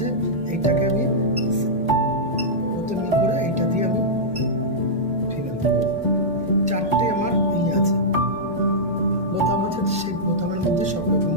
আছে, এইটাকে আমি প্রথমে করে এইটা দিয়ে আমি ফিনাল করবো। চারটে আমার আছে, বোতাম আছে, সেই বোতামের মধ্যে সব রকম